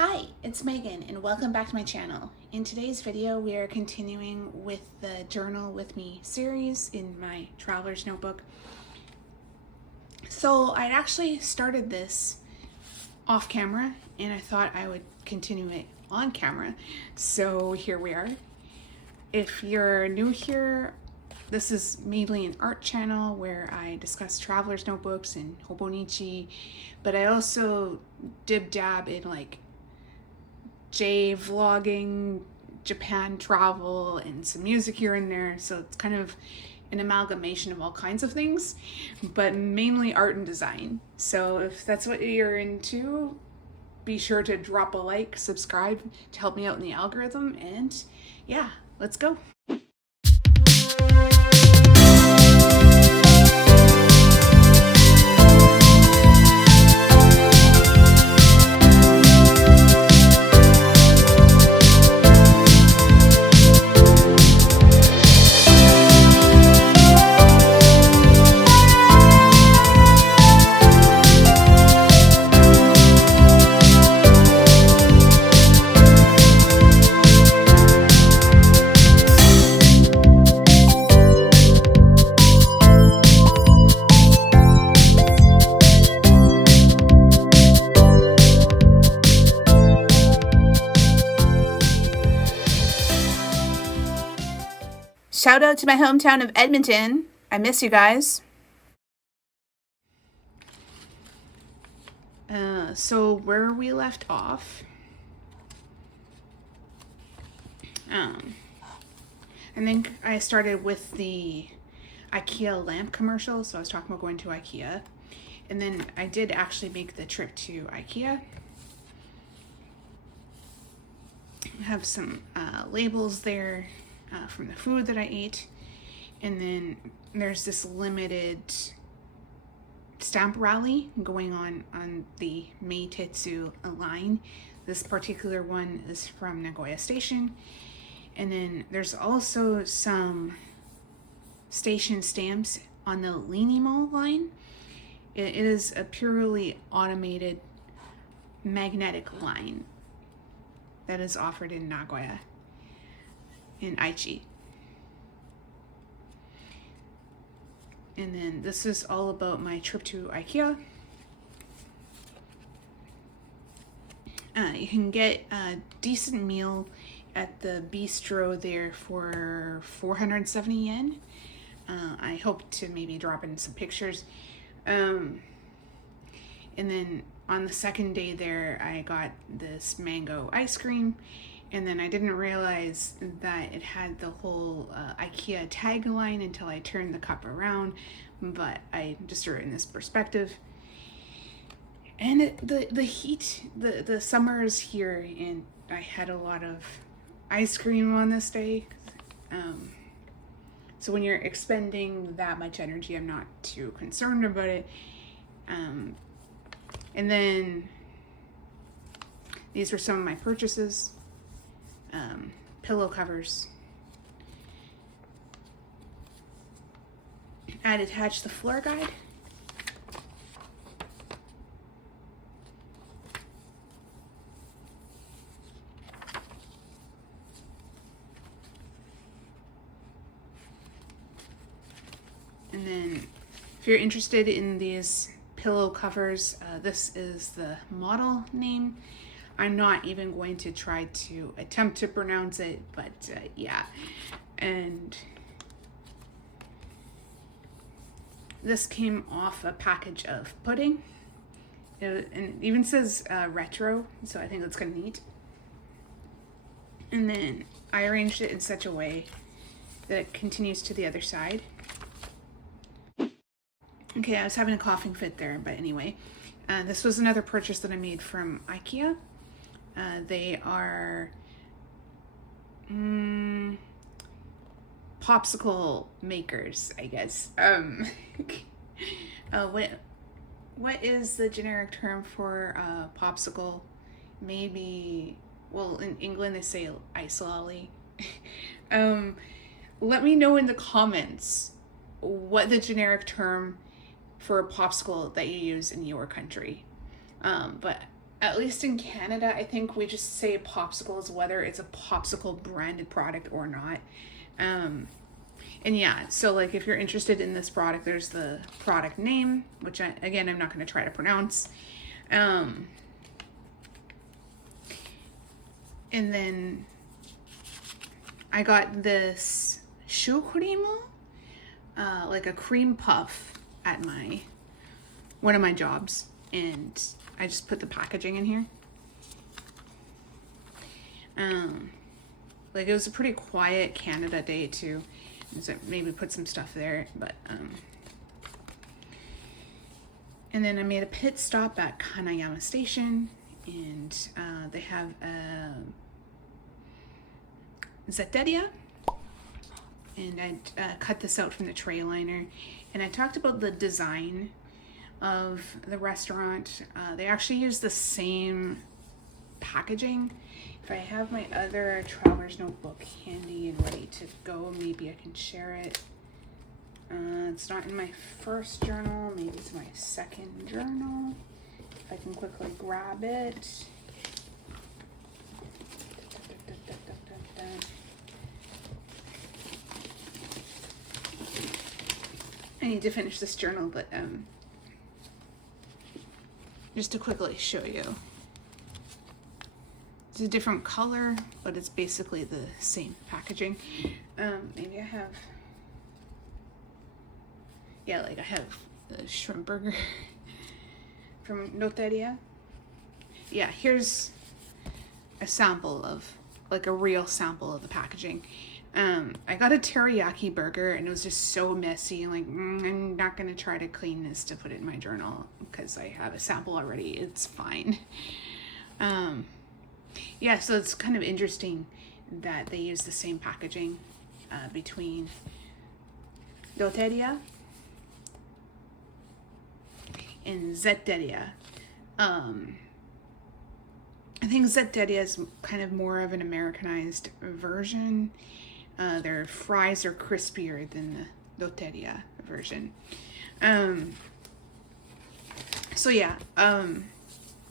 Hi, it's Megan and welcome back to my channel. In today's video, we are continuing with the Journal With Me series in my Traveler's Notebook. So I'd actually started this off camera and I thought I would continue it on camera. So here we are. If you're new here, this is mainly an art channel where I discuss traveler's notebooks and hobonichi, but I also dab in like vlogging, Japan travel, and some music here and there. So it's kind of an amalgamation of all kinds of things, but mainly art and design. So if that's what you're into, be sure to drop a like, subscribe to help me out in the algorithm, and yeah, let's go. Shout out to my hometown of Edmonton. I miss you guys. So where we left off, I think I started with the IKEA lamp commercial. So I was talking about going to IKEA, and then I did actually make the trip to IKEA. I have some labels there from the food that I ate, and then there's this limited stamp rally going on the Meitetsu line. This particular one is from Nagoya Station, and then there's also some station stamps on the Linimo line. It is a purely automated magnetic line that is offered in Nagoya, in Aichi. And then this is all about my trip to IKEA. You can get a decent meal at the bistro there for 470 yen. I hope to maybe drop in some pictures. And then on the second day there, I got this mango ice cream. And then I didn't realize that it had the whole IKEA tagline until I turned the cup around, but I just saw it in this perspective. And the heat, the summer is here, and I had a lot of ice cream on this day. So when you're expending that much energy, I'm not too concerned about it. And then these were some of my purchases. Pillow covers. I'd attach the floor guide. And then if you're interested in these pillow covers, this is the model name. I'm not even going to try to attempt to pronounce it, but yeah. And this came off a package of pudding. And it even says retro, so I think that's kind of neat. And then I arranged it in such a way that it continues to the other side. Okay, I was having a coughing fit there, but anyway. This was another purchase that I made from IKEA. They are popsicle makers, I guess. What is the generic term for popsicle? Maybe, well, in England they say ice lolly. Let me know in the comments what the generic term for a popsicle that you use in your country. But at least in Canada, I think we just say popsicles whether it's a popsicle branded product or not. And yeah, so like if you're interested in this product, there's the product name, which again, I'm not going to try to pronounce. And then I got this shukrimo, like a cream puff at one of my jobs, and I just put the packaging in here. Like it was a pretty quiet Canada day too, so maybe put some stuff there, but and then I made a pit stop at Kanayama Station, and they have a Zetteria, and I cut this out from the tray liner, and I talked about the design of the restaurant. They actually use the same packaging. If I have my other traveler's notebook handy and ready to go, maybe I can share it. It's not in my first journal, maybe it's my second journal. If I can quickly grab it. I need to finish this journal, but just to quickly show you. It's a different color, but it's basically the same packaging. Maybe I have, yeah, like I have the shrimp burger from Noteria. Yeah, here's a sample of, like a real sample of the packaging. I got a teriyaki burger and it was just so messy. Like, I'm not gonna try to clean this to put it in my journal because I have a sample already. It's fine. Yeah, so it's kind of interesting that they use the same packaging between Doteria and Zetteria. I think Zetteria is kind of more of an Americanized version. Their fries are crispier than the Doteria version. So yeah,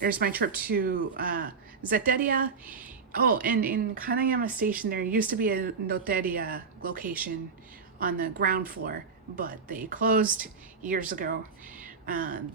there's my trip to Zetteria. Oh, and in Kanayama Station, there used to be a Noteria location on the ground floor, but they closed years ago.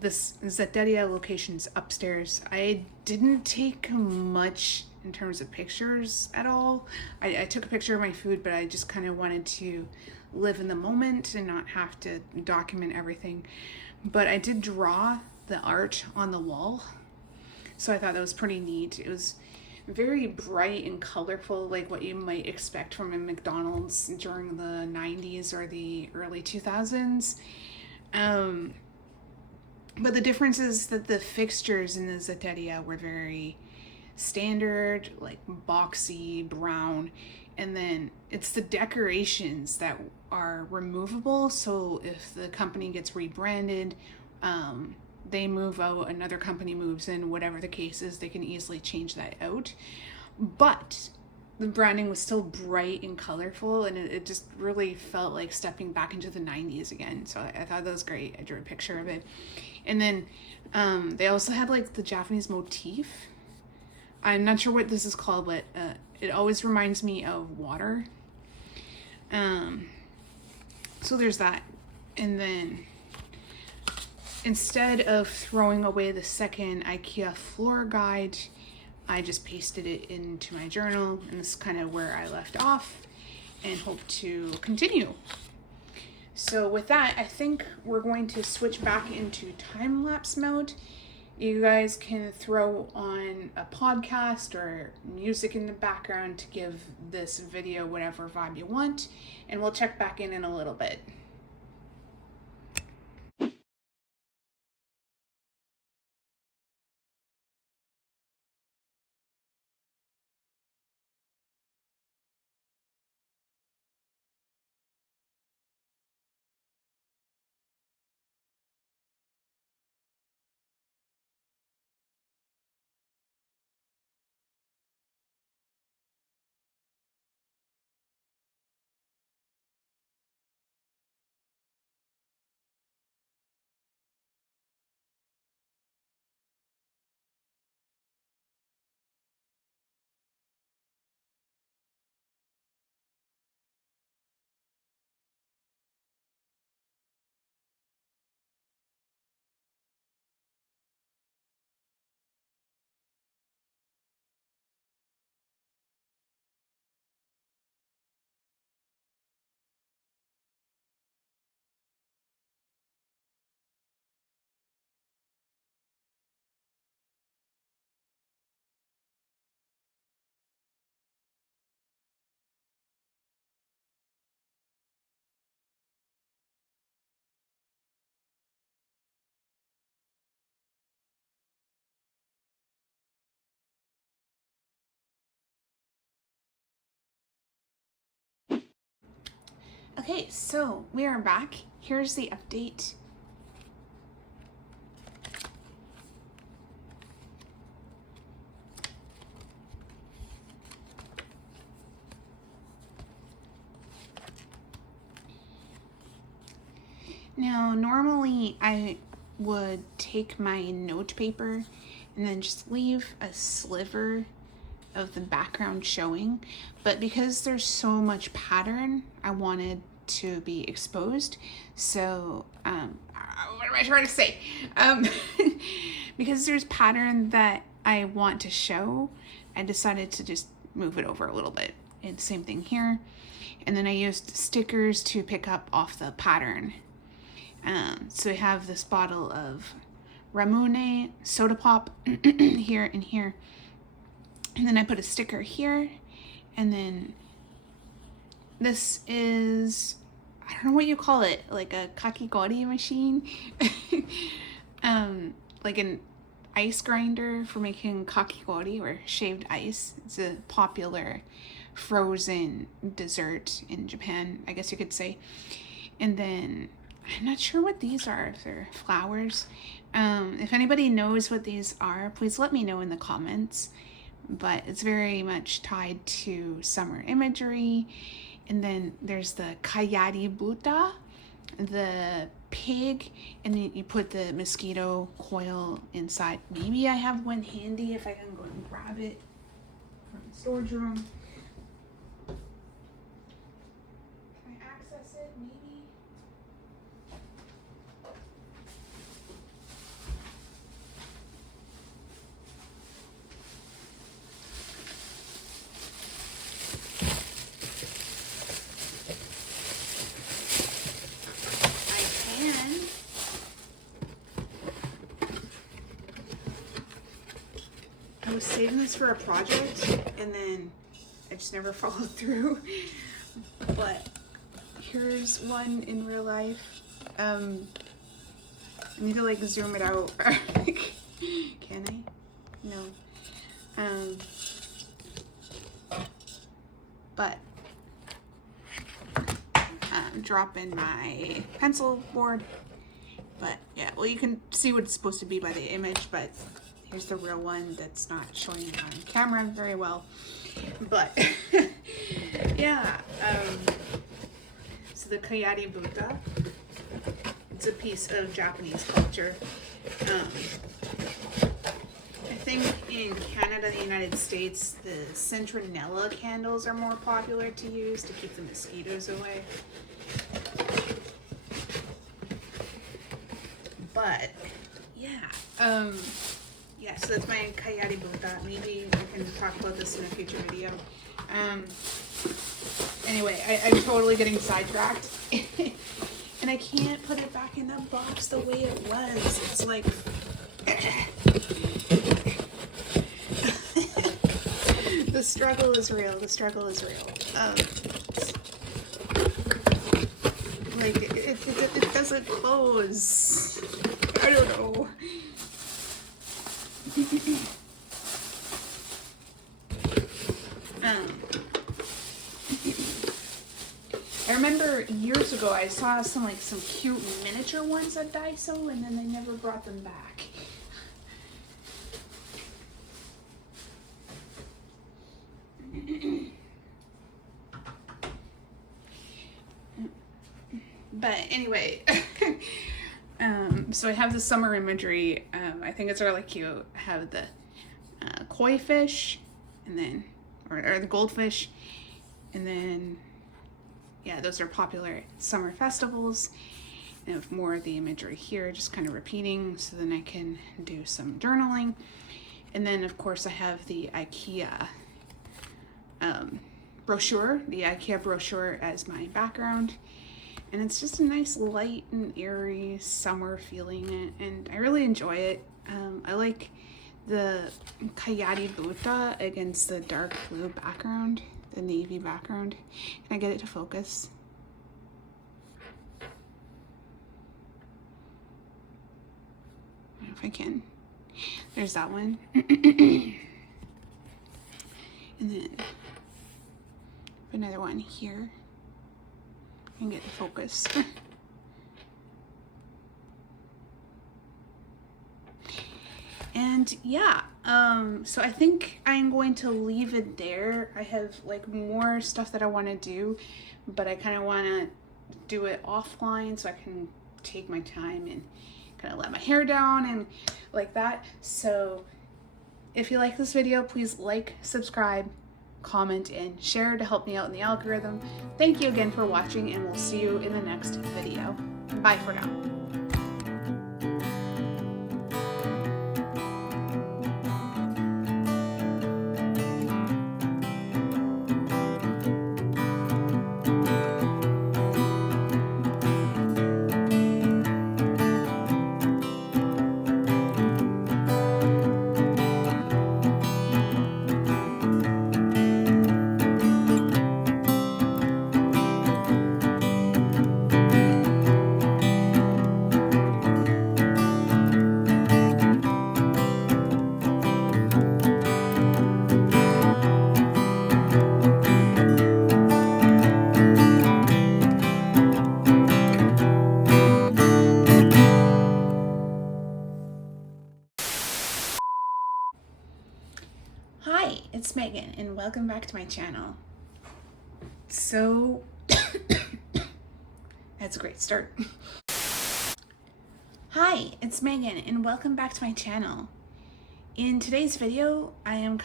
This Zetteria location's upstairs. I didn't take much in terms of pictures at all. I took a picture of my food, but I just kind of wanted to live in the moment and not have to document everything. But I did draw the art on the wall, so I thought that was pretty neat. It was very bright and colorful, like what you might expect from a McDonald's during the 90s or the early 2000s. But the difference is that the fixtures in the Zetteria were very standard, like boxy, brown, and then it's the decorations that are removable. So if the company gets rebranded, they move out, another company moves in, whatever the case is, they can easily change that out. But the branding was still bright and colorful, and it just really felt like stepping back into the 90s again. So I thought that was great. I drew a picture of it. And then they also had like the Japanese motif. I'm not sure what this is called, but it always reminds me of water. So there's that. And then instead of throwing away the second IKEA floor guide, I just pasted it into my journal, and this is kind of where I left off and hope to continue. So with that, I think we're going to switch back into time-lapse mode. You guys can throw on a podcast or music in the background to give this video whatever vibe you want, and we'll check back in a little bit. Okay, so we are back. Here's the update. Now, normally I would take my note paper and then just leave a sliver of the background showing, but because there's so much pattern, I wanted to be exposed. So, what am I trying to say? Because there's pattern that I want to show, I decided to just move it over a little bit. And same thing here. And then I used stickers to pick up off the pattern. So we have this bottle of Ramune soda pop here and here. And then I put a sticker here. And then this is, I don't know what you call it, like a kakigori machine. Like an ice grinder for making kakigori or shaved ice. It's a popular frozen dessert in Japan, I guess you could say. And then I'm not sure what these are, if they're flowers. If anybody knows what these are, please let me know in the comments. But it's very much tied to summer imagery. And then there's the kayari buta, the pig, and then you put the mosquito coil inside. Maybe I have one handy if I can go and grab it from the storage room. Can I access it? Maybe. I was saving this for a project and then I just never followed through. But here's one in real life. I need to like zoom it out. Can I? No. But I'm dropping my pencil board. But yeah, well, you can see what it's supposed to be by the image, but here's the real one that's not showing on camera very well. But yeah, so the kayari buta, it's a piece of Japanese culture. I think in Canada and the United States, the citronella candles are more popular to use to keep the mosquitoes away. But yeah, yeah, so that's my kayari buta. Maybe we can talk about this in a future video. Anyway, I'm totally getting sidetracked. And I can't put it back in the box the way it was. It's like... The struggle is real. The struggle is real. Like, it doesn't close. I don't know. I remember years ago I saw some cute miniature ones at Daiso, and then they never brought them back. But anyway, so I have the summer imagery. I think it's really cute. I have the koi fish, and then, or the goldfish, and then, yeah, those are popular at summer festivals. And I have more of the imagery here, just kind of repeating, so then I can do some journaling. And then, of course, I have the IKEA brochure, the IKEA brochure as my background. And it's just a nice light and airy summer feeling, and I really enjoy it. I like the kayari buta against the dark blue background, the navy background. Can I get it to focus? I don't know if I can. There's that one. And then another one here. and get the focus. And yeah, so I think I'm going to leave it there. I have like more stuff that I want to do, but I kind of want to do it offline so I can take my time and kind of let my hair down and like that. So if you like this video, please like, subscribe, comment, and share to help me out in the algorithm. Thank you again for watching, and we'll see you in the next video. Bye for now. Hi, it's Megan, and welcome back to my channel. So, that's a great start. Hi, it's Megan, and welcome back to my channel. In today's video, I am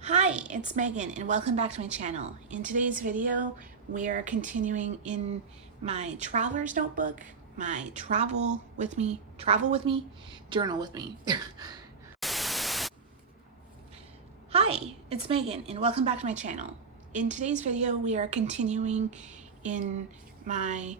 Hi, it's Megan, and welcome back to my channel. In today's video, we are continuing in my traveler's notebook, my travel with me, journal with me. Hi, it's Megan, and welcome back to my channel. In today's video, we are continuing in my